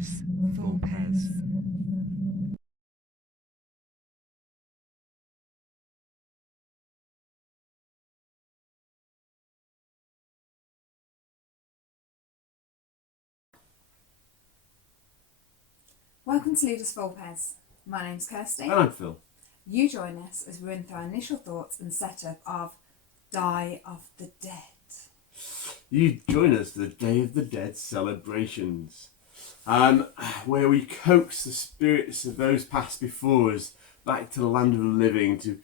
leaders, full pairs. Welcome to Leaders Full Pairs. My name's Kirsty. And I'm Phil. You join us as we run through our initial thoughts and setup of Die of the Dead. You join us for the Day of the Dead celebrations, where we coax the spirits of those passed before us back to the land of the living to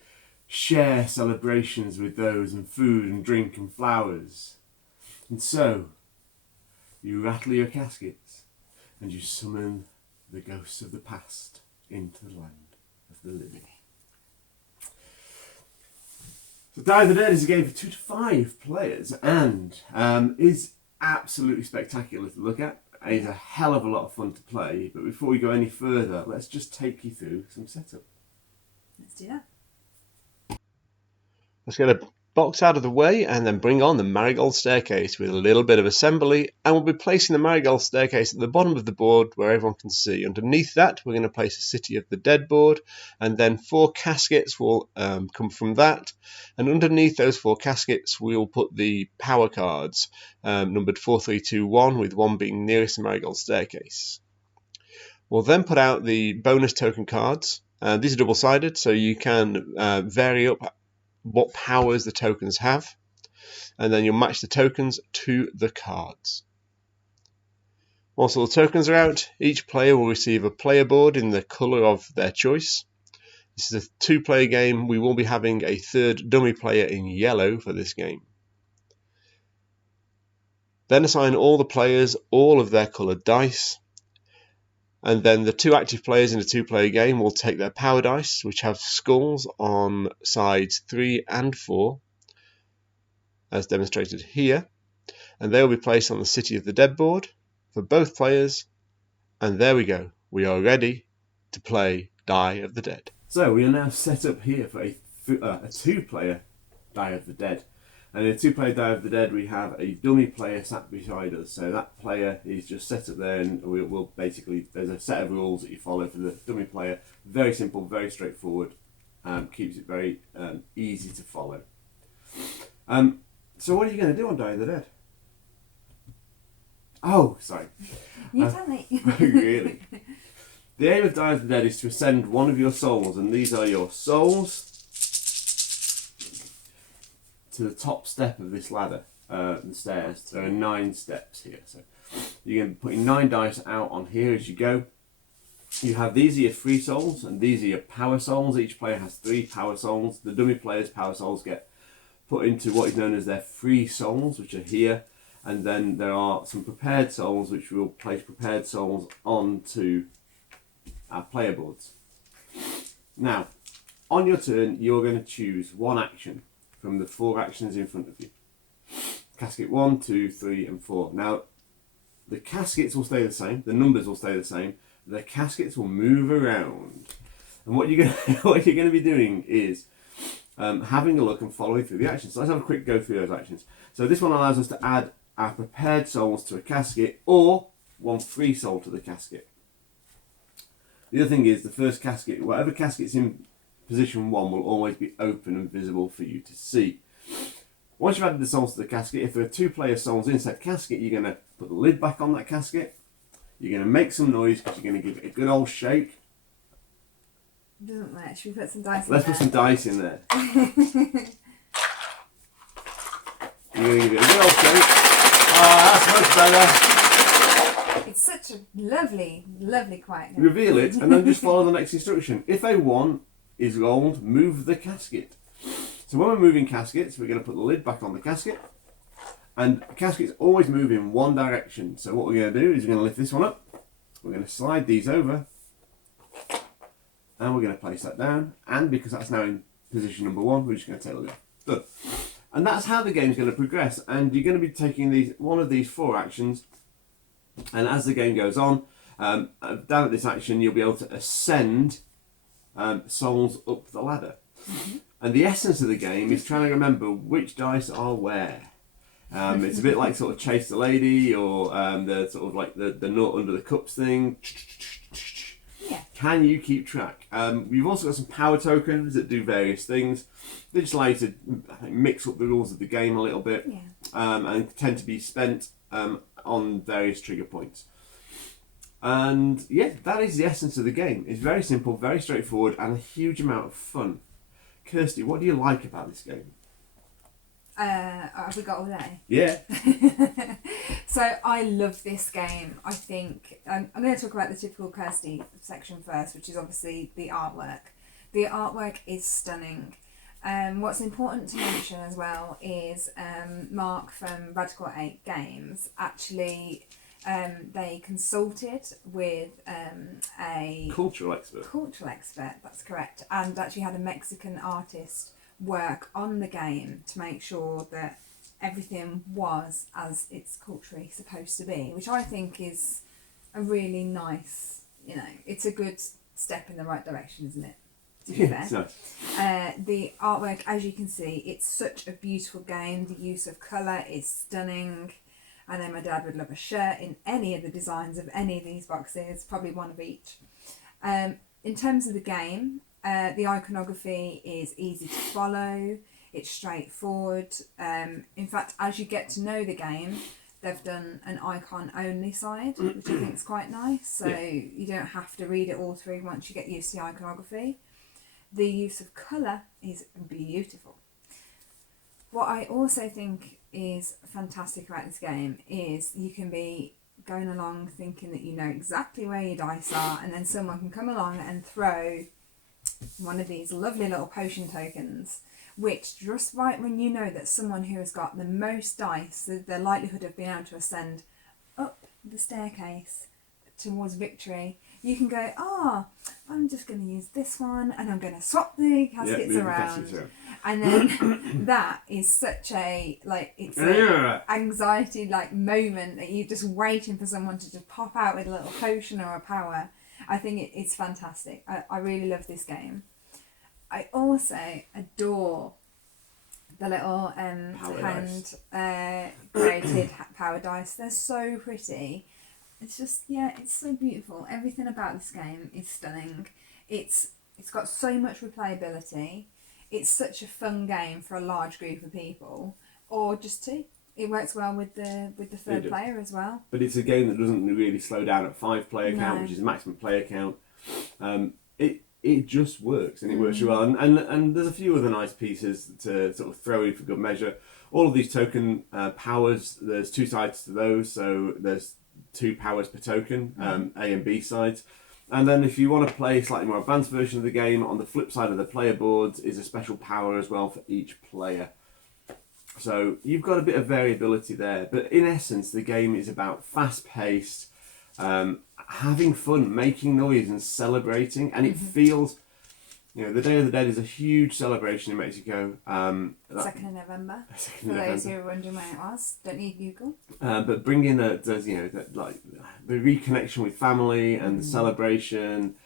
share celebrations with those, and food and drink and flowers. And so, you rattle your caskets and you summon the ghosts of the past into the land of the living. So Die of the Dead is a game for 2 to 5 players and is absolutely spectacular to look at. It's a hell of a lot of fun to play, but before we go any further, let's just take you through some setup. Let's do that. Let's get a box out of the way and then bring on the marigold staircase with a little bit of assembly, and we'll be placing the marigold staircase at the bottom of the board where everyone can see. Underneath that we're going to place a City of the Dead board, and then 4 caskets will come from that, and underneath those 4 caskets we'll put the power cards, numbered 4, 3, 2, 1, with 1 being nearest the marigold staircase. We'll then put out the bonus token cards. These are double-sided, so you can vary up what powers the tokens have, and then you'll match the tokens to the cards. Once all the tokens are out, each player will receive a player board in the colour of their choice. This is a 2-player game. We will be having a 3rd dummy player in yellow for this game. Then assign all the players all of their coloured dice, and then the 2 active players in a 2-player game will take their power dice, which have skulls on sides 3 and 4, as demonstrated here, and they will be placed on the City of the Dead board for both players, and there we go. We are ready to play Die of the Dead. So we are now set up here for a 2-player Die of the Dead. And in a 2-player Die of the Dead, we have a dummy player sat beside us. So that player is just set up there, and we'll basically, there's a set of rules that you follow for the dummy player. Very simple, very straightforward. Keeps it very easy to follow. So what are you going to do on Die of the Dead? Oh, sorry. You tell me. Really? The aim of Die of the Dead is to ascend one of your souls, and these are your souls, to the top step of this ladder, the stairs. There are 9 steps here, so you're going to be putting 9 dice out on here as you go. You have, these are your free souls, and these are your power souls. Each player has 3 power souls. The dummy players' power souls get put into what is known as their free souls, which are here, and then there are some prepared souls, which will place prepared souls onto our player boards. Now, on your turn, you're going to choose one action from the 4 actions in front of you. Casket 1, 2, 3 and 4. Now, the caskets will stay the same, the numbers will stay the same, the caskets will move around. And what you're going to be doing is having a look and following through the actions. So let's have a quick go through those actions. So this one allows us to add our prepared souls to a casket, or 1 free soul to the casket. The other thing is, the first casket, whatever casket's in position 1 will always be open and visible for you to see. Once you've added the souls to the casket, if there are 2-player souls in said casket, you're going to put the lid back on that casket. You're going to make some noise because you're going to give it a good old shake. Doesn't matter. Should we put some dice in Let's there? put some dice in there. You're going to give it a good old shake. Ah, that's much better. It's such a lovely, lovely quiet game. Reveal it and then just follow the next instruction. If a 1 is rolled, move the casket. So when we're moving caskets, we're going to put the lid back on the casket, and caskets always move in one direction. So what we're going to do is we're going to lift this one up, we're going to slide these over, and we're going to place that down, and because that's now in position number 1, we're just going to take the lid off. Good. And that's how the game's going to progress, and you're going to be taking one of these 4 actions, and as the game goes on, down at this action you'll be able to ascend souls up the ladder. Mm-hmm. And the essence of the game is trying to remember which dice are where. It's a bit like sort of Chase the Lady or the sort of like the nut under the cups thing. Yeah. Can you keep track? We've also got some power tokens that do various things. They just allow you to mix up the rules of the game a little bit, and tend to be spent on various trigger points. And yeah, that is the essence of the game. It's very simple, very straightforward, and a huge amount of fun. Kirsty, what do you like about this game? Have we got all day? Yeah. So I love this game. I think I'm going to talk about the typical Kirsty section first, which is obviously the artwork. The artwork is stunning. What's important to mention as well is Mark from Radical 8 Games actually they consulted with a Cultural expert. That's correct, and actually had a Mexican artist work on the game to make sure that everything was as it's culturally supposed to be, which I think is a really nice, it's a good step in the right direction, isn't it? To be fair. It's nice. The artwork, as you can see, it's such a beautiful game. The use of colour is stunning. I know my dad would love a shirt in any of the designs of any of these boxes, probably one of each. In terms of the game, the iconography is easy to follow, it's straightforward. In fact, as you get to know the game, they've done an icon only side, which I think is quite nice, so you don't have to read it all through once you get used to the iconography. The use of colour is beautiful. What I also think is fantastic about this game is you can be going along thinking that you know exactly where your dice are, and then someone can come along and throw one of these lovely little potion tokens, which just right when you know that someone who has got the most dice, the likelihood of being able to ascend up the staircase towards victory, you can go, I'm just going to use this one and I'm going to swap the caskets around. And then that is such a, it's an anxiety moment that you're just waiting for someone to just pop out with a little potion or a power. I think it's fantastic. I really love this game. I also adore the little hand created power dice. They're so pretty. It's just, it's so beautiful. Everything about this game is stunning. It's got so much replayability. It's such a fun game for a large group of people, or just two. It works well with the third player as well. But it's a game that doesn't really slow down at 5-player count, which is the maximum player count. It just works, and it works really well. And there's a few other nice pieces to sort of throw in for good measure. All of these token powers, there's two sides to those, so there's 2 powers per token, A and B sides. And then if you want to play a slightly more advanced version of the game, on the flip side of the player boards is a special power as well for each player. So you've got a bit of variability there, but in essence the game is about fast-paced, having fun, making noise and celebrating, and it feels, the Day of the Dead is a huge celebration in Mexico. 2nd of November. For those who are wondering where it was, don't need Google. But bringing the reconnection with family and the celebration.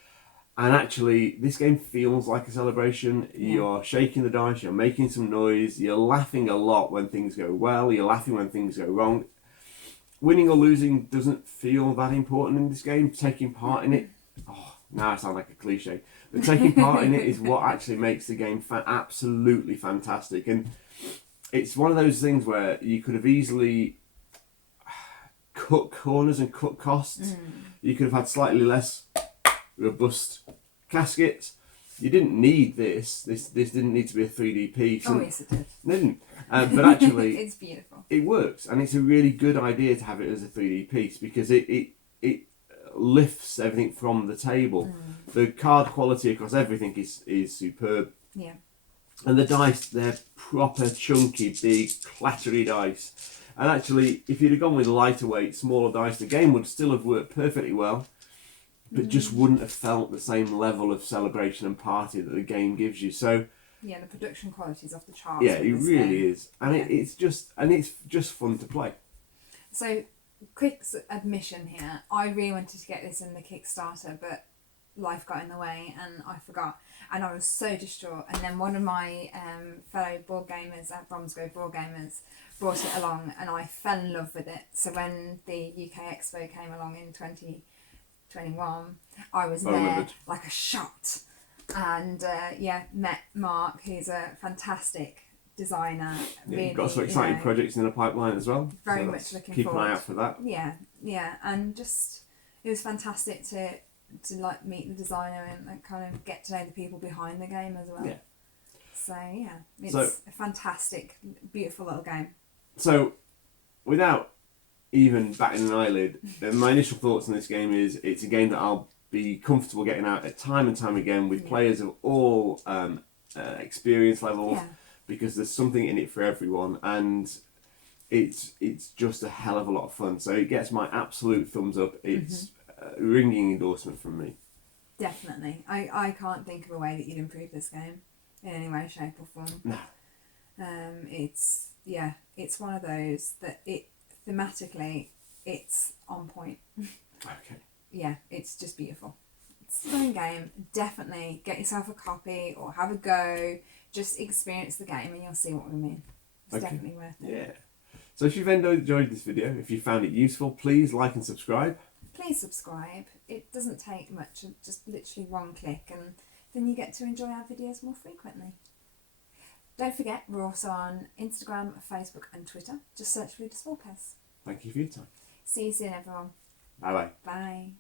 And actually, this game feels like a celebration. You're shaking the dice, you're making some noise, you're laughing a lot when things go well, you're laughing when things go wrong. Winning or losing doesn't feel that important in this game. Taking part in it, now I sound like a cliche, but taking part in it is what actually makes the game absolutely fantastic. And it's one of those things where you could have easily cut corners and cut costs. You could have had slightly less robust caskets. You didn't need this. This didn't need to be a 3D piece. Oh, yes, it did. It didn't. But actually, it's beautiful. It works, and it's a really good idea to have it as a 3D piece because it lifts everything from the table. The card quality across everything is superb. Yeah. And the dice, they're proper chunky, big, clattery dice. And actually, if you'd have gone with lighter weight, smaller dice, the game would still have worked perfectly well, but just wouldn't have felt the same level of celebration and party that the game gives you. So the production quality is off the charts. Yeah, it really is, and it's just fun to play. So, quick admission here: I really wanted to get this in the Kickstarter, but life got in the way and I forgot, and I was so distraught. And then one of my fellow board gamers at Bromsgrove Board Gamers brought it along, and I fell in love with it. So when the UK Expo came along in 2021, I was there like a shot. And met Mark, who's a fantastic designer. Really, got some exciting projects in the pipeline as well. Very much looking keep forward. Keep an eye out for that. Yeah, and just it was fantastic to like meet the designer and like, kind of get to know the people behind the game as well. Yeah. So it's a fantastic, beautiful little game. So, without even batting an eyelid, my initial thoughts on this game is it's a game that I'll be comfortable getting out at time and time again with players of all experience levels, because there's something in it for everyone, and it's just a hell of a lot of fun. So it gets my absolute thumbs up. It's a ringing endorsement from me. Definitely. I can't think of a way that you'd improve this game in any way, shape or form. No. It's one of those that thematically it's on point. Okay. Yeah, it's just beautiful. It's a stunning game. Definitely get yourself a copy or have a go. Just experience the game and you'll see what we mean. It's definitely worth it. Yeah. So if you've enjoyed this video, if you found it useful, please like and subscribe. Please subscribe. It doesn't take much, just literally one click, and then you get to enjoy our videos more frequently. Don't forget, we're also on Instagram, Facebook and Twitter. Just search for Readers Forecast. Thank you for your time. See you soon, everyone. Bye bye. Bye.